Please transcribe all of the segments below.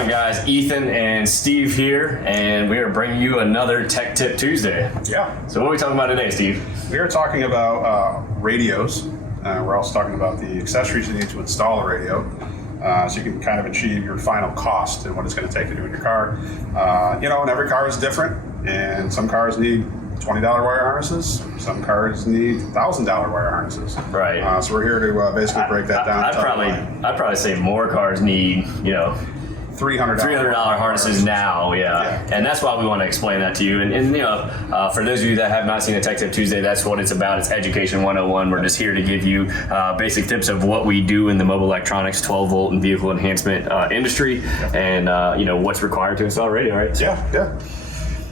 on, guys? Ethan and Steve here, and we are bringing you another Tech Tip Tuesday. Yeah. So what are we talking about today, Steve? We are talking about radios. We're also talking about the accessories you need to install a radio, so you can kind of achieve your final cost and what it's going to take to do in your car. And every car is different, and some cars need $20 wire harnesses. Some cars need $1,000 wire harnesses. Right. So we're here to basically break that down. I'd probably say more cars need, $300 harnesses now, yeah. And that's why we want to explain that to you. And for those of you that have not seen a Tech Tip Tuesday, that's what it's about. It's Education 101. We're just here to give you basic tips of what we do in the mobile electronics, 12-volt, and vehicle enhancement industry, and what's required to install a radio, right?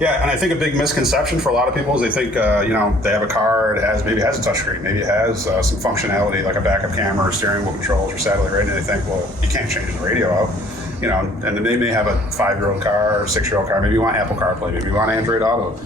Yeah, and I think a big misconception for a lot of people is they think, they have a car, maybe it has a touchscreen, maybe it has some functionality like a backup camera or steering wheel controls or satellite radio, and they think, well, you can't change the radio out. And then they may have a 5-year-old car or 6-year-old car. Maybe you want Apple CarPlay, maybe you want Android Auto.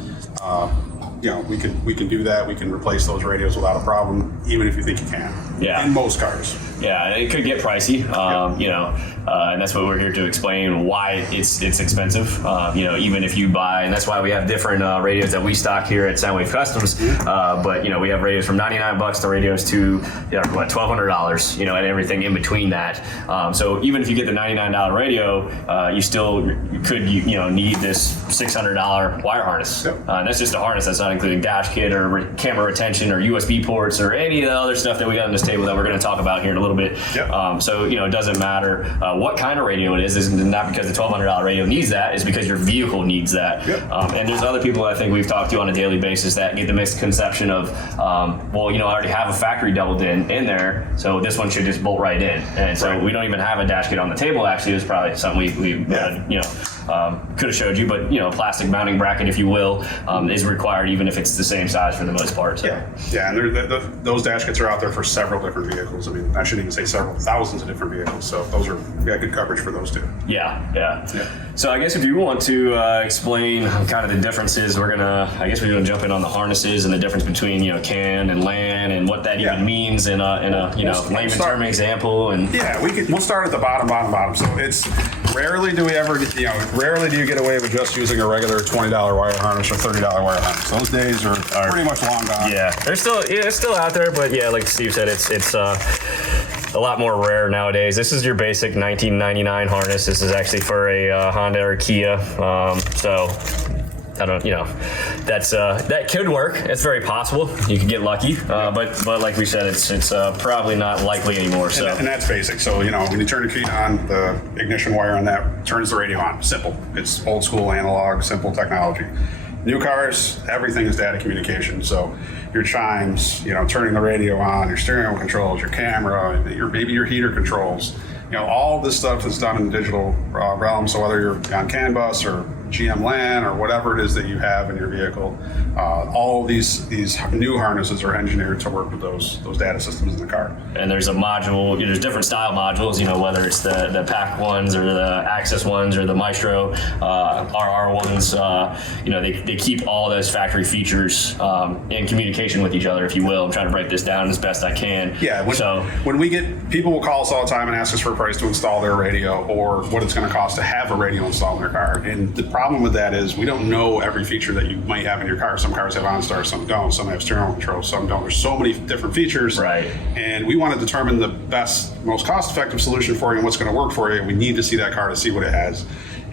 We can do that. We can replace those radios without a problem, even if you think you can. Yeah. In most cars. Yeah, it could get pricey, and that's what we're here to explain why it's expensive. Even if you buy, and that's why we have different radios that we stock here at Soundwave Customs. But we have radios from $99 to radios to $1,200, and everything in between that. So even if you get the $99 radio, you still could need this $600 wire harness. Yep. And that's just a harness. That's not including dash kit or camera retention or USB ports or any of the other stuff that we got on this table that we're going to talk about here in a little bit. Yep. So it doesn't matter what kind of radio it is not because the $1,200 radio needs that, it's because your vehicle needs that. Yep. And there's other people I think we've talked to on a daily basis that get the misconception of, I already have a factory doubled in there, so this one should just bolt right in. And so we don't even have a dash kit on the table. Actually, it's probably something we could have showed you, but plastic mounting bracket, if you will, is required even if it's the same size for the most part. So. Yeah, and those dash kits are out there for several different vehicles. I mean, I shouldn't even say several, thousands of different vehicles. So we got good coverage for those too. Yeah. So I guess if you want to explain kind of the differences, we're gonna jump in on the harnesses and the difference between CAN and LAN and what that even means in a layman term example. And we'll start at the bottom. So it's rarely do you get away with just using a regular $20 wire harness or $30 wire harness. Those days are pretty much long gone. Yeah, it's still out there, but like Steve said, it's a lot more rare nowadays. This is your basic $19.99 harness. This is actually for a Honda or Kia. So I don't, that could work. It's very possible. You could get lucky, but like we said, it's probably not likely anymore. So and that's basic. So when you turn the key on, the ignition wire on that turns the radio on. Simple. It's old school analog, simple technology. New cars, everything is data communication. So your chimes, turning the radio on, your steering wheel controls, your camera, maybe your heater controls. All this stuff is done in the digital realm. So whether you're on CAN bus or GM LAN or whatever it is that you have in your vehicle, all these new harnesses are engineered to work with those data systems in the car. And there's a module, there's different style modules, whether it's the PAC ones or the Access ones or the Maestro RR ones, they keep all those factory features in communication with each other, if you will. I'm trying to break this down as best I can. Yeah, when we get, people will call us all the time and ask us for a price to install their radio or what it's going to cost to have a radio installed in their car. And the problem with that is we don't know every feature that you might have in your car. Some cars have OnStar, some don't. Some have steering wheel controls, some don't. There's so many different features. Right. And we want to determine the best, most cost-effective solution for you and what's going to work for you. We need to see that car to see what it has.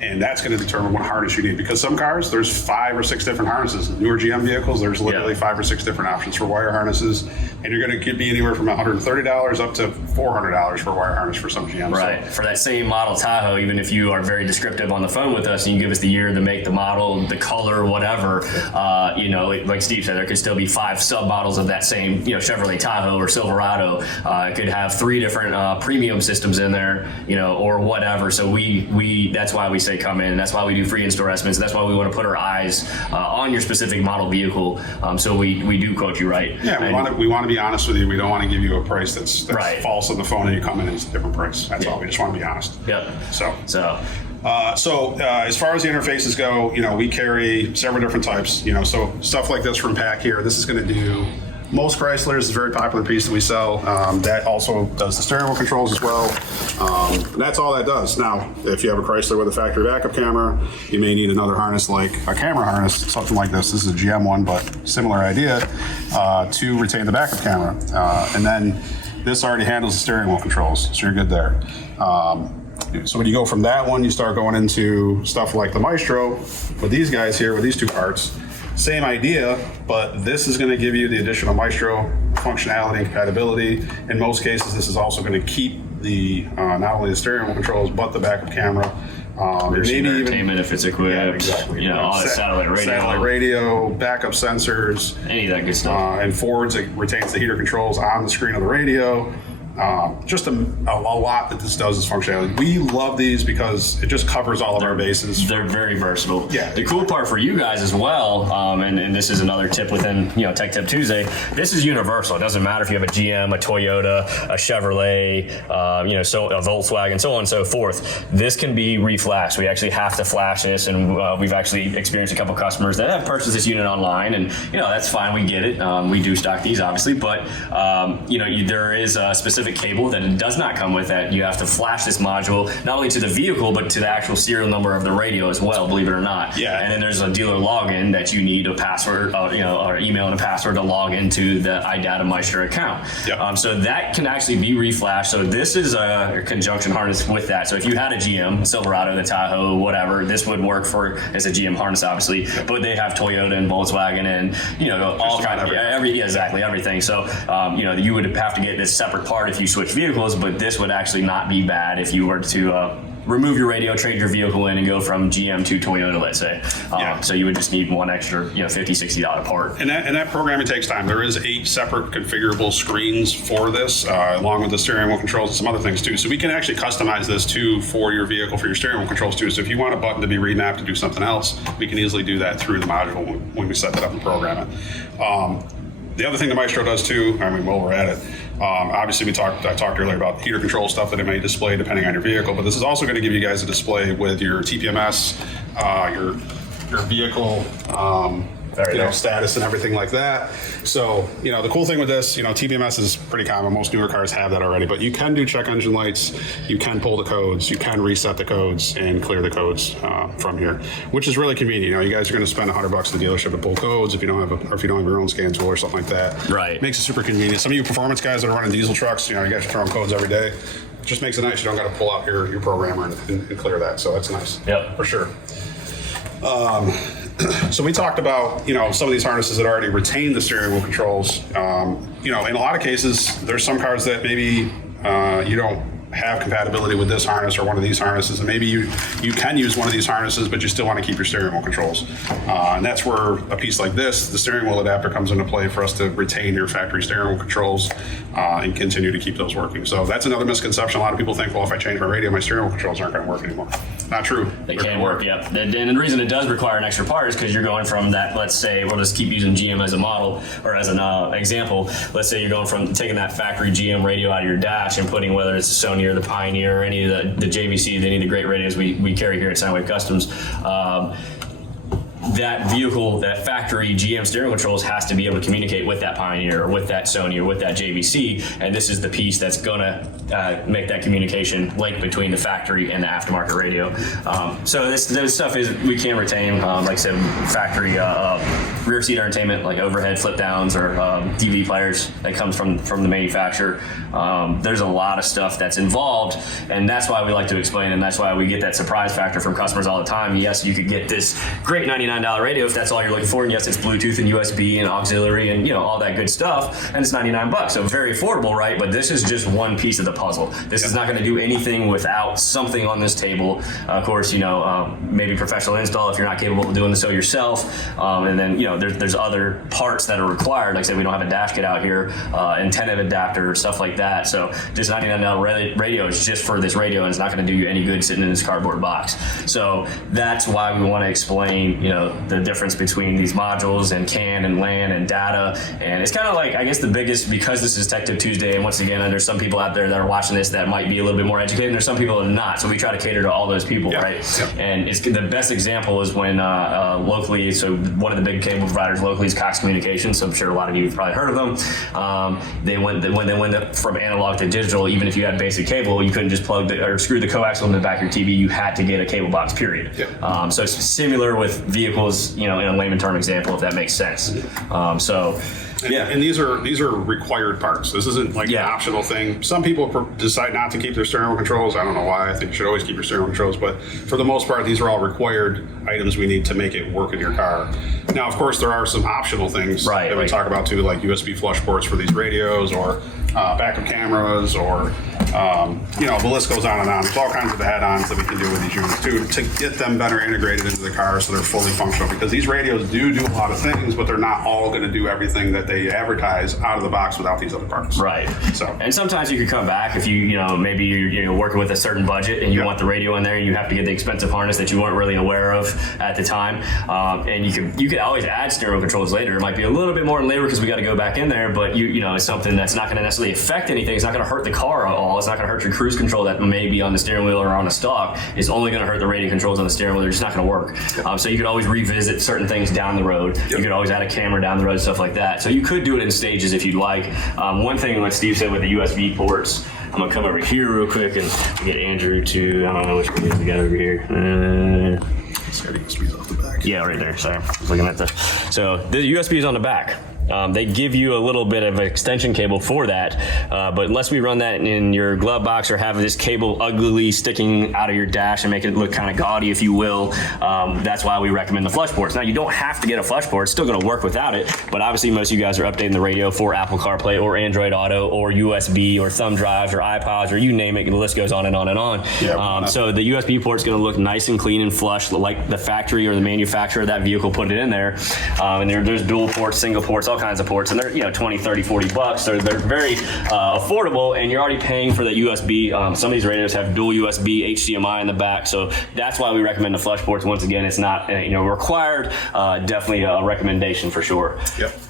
And that's going to determine what harness you need. Because some cars, there's 5 or 6 different harnesses. Newer GM vehicles, there's literally 5 or 6 different options for wire harnesses. And you're going to be anywhere from $130 up to $400 for a wire harness for some GMs. Right. So. For that same model Tahoe, even if you are very descriptive on the phone with us and you give us the year, the make, the model, the color, whatever, like Steve said, there could still be 5 sub-models of that same, Chevrolet Tahoe or Silverado. It could have 3 different premium systems in there, or whatever. So that's why we say come in, and that's why we do free in-store estimates. That's why we want to put our eyes on your specific model vehicle, so we do quote you right. Yeah, we want to be honest with you. We don't want to give you a price that's right. false on the phone and you come in and it's a different price. That's all. We just want to be honest. Yep. So as far as the interfaces go, we carry several different types. So stuff like this from PAC here. This is going to do most Chryslers is a very popular piece that we sell. That also does the steering wheel controls as well. And that's all that does. Now, if you have a Chrysler with a factory backup camera, you may need another harness like a camera harness, something like this. This is a GM one, but similar idea to retain the backup camera. And then this already handles the steering wheel controls, so you're good there. So when you go from that one, you start going into stuff like the Maestro with these guys here, with these two parts. Same idea, but this is going to give you the additional Maestro functionality and compatibility. In most cases, this is also going to keep the not only the steering wheel controls, but the backup camera. Maybe entertainment if it's equipped. Yeah, exactly. You know, all the satellite radio, backup sensors, any of that good stuff. and Fords, it retains the heater controls on the screen of the radio. Just a lot that this does is functionality. We love these because it just covers all of our bases. They're very versatile. Yeah. The cool part for you guys as well, and this is another tip within Tech Tip Tuesday. This is universal. It doesn't matter if you have a GM, a Toyota, a Chevrolet, so a Volkswagen, so on and so forth. This can be reflashed. We actually have to flash this, and we've actually experienced a couple customers that have purchased this unit online, and that's fine. We get it. We do stock these, obviously, but there is a specific cable that does not come with that. You have to flash this module not only to the vehicle but to the actual serial number of the radio as well, believe it or not. Yeah. And then there's a dealer login that you need a password, or email and a password to log into the iData Meister account. Yep. So that can actually be reflashed. So this is a conjunction harness with that. So if you had a GM, Silverado, the Tahoe, whatever, this would work for as a GM harness, obviously. But they have Toyota and Volkswagen and all kinds of everything. So you would have to get this separate part if you switch vehicles, but this would actually not be bad if you were to remove your radio, trade your vehicle in, and go from GM to Toyota, let's say. So you would just need one extra, $50, $60 part. And that programming takes time. There is 8 separate configurable screens for this, along with the steering wheel controls and some other things too. So we can actually customize this too for your vehicle, for your steering wheel controls too. So if you want a button to be remapped to do something else, we can easily do that through the module when we set that up and program it. The other thing the Maestro does too, while we're at it, obviously I talked earlier about heater control stuff that it may display depending on your vehicle, but this is also going to give you guys a display with your TPMS, your vehicle, status and everything like that. So, the cool thing with this, TPMS is pretty common. Most newer cars have that already, but you can do check engine lights. You can pull the codes. You can reset the codes and clear the codes from here, which is really convenient. You guys are going to spend $100 at the dealership to pull codes if you don't have your own scan tool or something like that. Right. Makes it super convenient. Some of you performance guys that are running diesel trucks, you guys are throwing codes every day. It just makes it nice. You don't got to pull out your programmer and clear that. So that's nice. Yep. For sure. So we talked about, some of these harnesses that already retain the steering wheel controls. In a lot of cases, there's some cars that maybe you don't have compatibility with this harness or one of these harnesses, and maybe you can use one of these harnesses, but you still want to keep your steering wheel controls. And that's where a piece like this, the steering wheel adapter, comes into play for us to retain your factory steering wheel controls and continue to keep those working. So that's another misconception. A lot of people think, well, if I change my radio, my steering wheel controls aren't going to work anymore. Not true. They can work, yep. And the reason it does require an extra part is because you're going from that, let's say, we'll just keep using GM as a model or as an example. Let's say you're going from taking that factory GM radio out of your dash and putting, whether it's the Sony or the Pioneer or any of the JVC, any of the great radios we carry here at Soundwave Customs. That vehicle, that factory GM steering controls has to be able to communicate with that Pioneer or with that Sony or with that JVC, and this is the piece that's gonna make that communication link between the factory and the aftermarket radio. So this stuff is, we can retain, like I said, factory rear seat entertainment, like overhead flip downs or DVD players that comes from the manufacturer. There's a lot of stuff that's involved, and that's why we like to explain, and that's why we get that surprise factor from customers all the time. Yes, you could get this great $99 radio if that's all you're looking for, and yes, it's Bluetooth and USB and auxiliary and all that good stuff, and it's $99, so very affordable, right? But this is just one piece of the puzzle. This is not going to do anything without something on this table. Of course, maybe professional install if you're not capable of doing so yourself, and then there's other parts that are required. Like I said, we don't have a dash kit out here, antenna adapter, stuff like that. So just $99 radio is just for this radio, and it's not going to do you any good sitting in this cardboard box. So that's why we want to explain, the difference between these modules and CAN and LAN and data. And it's kind of like, I guess the biggest, because this is Tech Tip Tuesday, and once again, there's some people out there that are watching this that might be a little bit more educated, and there's some people that are not. So we try to cater to all those people, right? Yeah. And the best example is when locally, so one of the big cable providers locally is Cox Communications. So I'm sure a lot of you have probably heard of them. When they went from analog to digital, even if you had basic cable, you couldn't just plug or screw the coaxial in the back of your TV. You had to get a cable box, period. Yep. So it's similar with vehicles, in a layman term example, if that makes sense. And these are required parts. This isn't like an optional thing. Some people decide not to keep their steering wheel controls. I don't know why. I think you should always keep your steering wheel controls. But for the most part, these are all required items we need to make it work in your car. Now, of course, there are some optional things that we talk about too, like USB flush ports for these radios, or backup cameras, or the list goes on and on. There's all kinds of add-ons that we can do with these units too to get them better integrated into the car so they're fully functional. Because these radios do a lot of things, but they're not all going to do everything that they advertise out of the box without these other parts. Right. And sometimes you could come back if maybe you're working with a certain budget and you want the radio in there, and you have to get the expensive harness that you weren't really aware of at the time. And you could always add stereo controls later. It might be a little bit more in labor because we got to go back in there, but it's something that's not going to necessarily affect anything. It's not going to hurt the car at all. It's not going to hurt your cruise control that may be on the steering wheel or on a stock. It's only going to hurt the radio controls on the steering wheel. They're just not going to work. So you could always revisit certain things down the road. You could always add a camera down the road, stuff like that. So you could do it in stages if you'd like. One thing, what Steve said with the USB ports, I'm going to come over here real quick and get Andrew to, I don't know which one we got over here. USB's off the back. Yeah, right there. Sorry, I was looking at this. So the USB is on the back. They give you a little bit of an extension cable for that, but unless we run that in your glove box or have this cable uglily sticking out of your dash and make it look kind of gaudy, if you will, that's why we recommend the flush ports. Now, you don't have to get a flush port. It's still going to work without it, but obviously most of you guys are updating the radio for Apple CarPlay or Android Auto or USB or thumb drives or iPods or you name it, and the list goes on and on and on. So the USB port is going to look nice and clean and flush like the factory or the manufacturer of that vehicle put it in there. And there's dual ports, single ports, all kinds of ports, and they're $20, $30, $40. They're very affordable, and you're already paying for the USB. Some of these radios have dual USB, HDMI in the back, so that's why we recommend the flush ports. Once again, it's not required, definitely a recommendation for sure.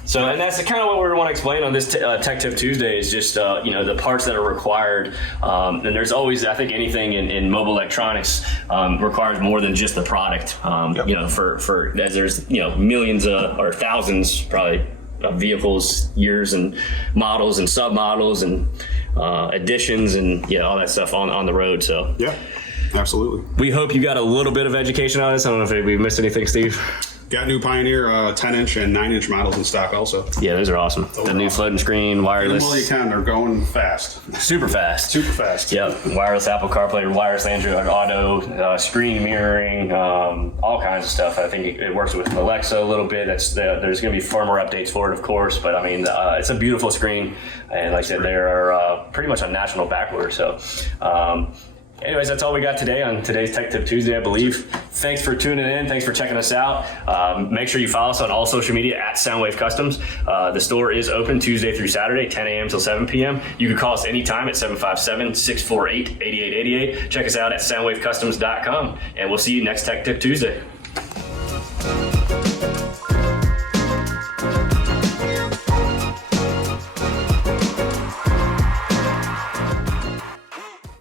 So, and that's kind of what we want to explain on this Tech Tip Tuesday is just the parts that are required. And there's always, I think, anything in mobile electronics requires more than just the product. For as there's millions or thousands probably of vehicles, years and models and submodels and additions and all that stuff on the road. So absolutely. We hope you got a little bit of education on this. I don't know if we missed anything, Steve. Got new Pioneer 10-inch and 9-inch models in stock also. Yeah, those are awesome. The new floating screen, wireless. Well, you can. They're going fast. Super fast. Super fast. Yep. Wireless Apple CarPlay, wireless Android Auto, screen mirroring, all kinds of stuff. I think it works with Alexa a little bit. There's going to be firmware updates for it, of course. But I mean, it's a beautiful screen. And like I said, they're pretty much on national backorder. So. Anyways, that's all we got today on today's Tech Tip Tuesday, I believe. Thanks for tuning in. Thanks for checking us out. Make sure you follow us on all social media at Soundwave Customs. The store is open Tuesday through Saturday, 10 a.m. till 7 p.m. You can call us anytime at 757-648-8888. Check us out at soundwavecustoms.com, and we'll see you next Tech Tip Tuesday.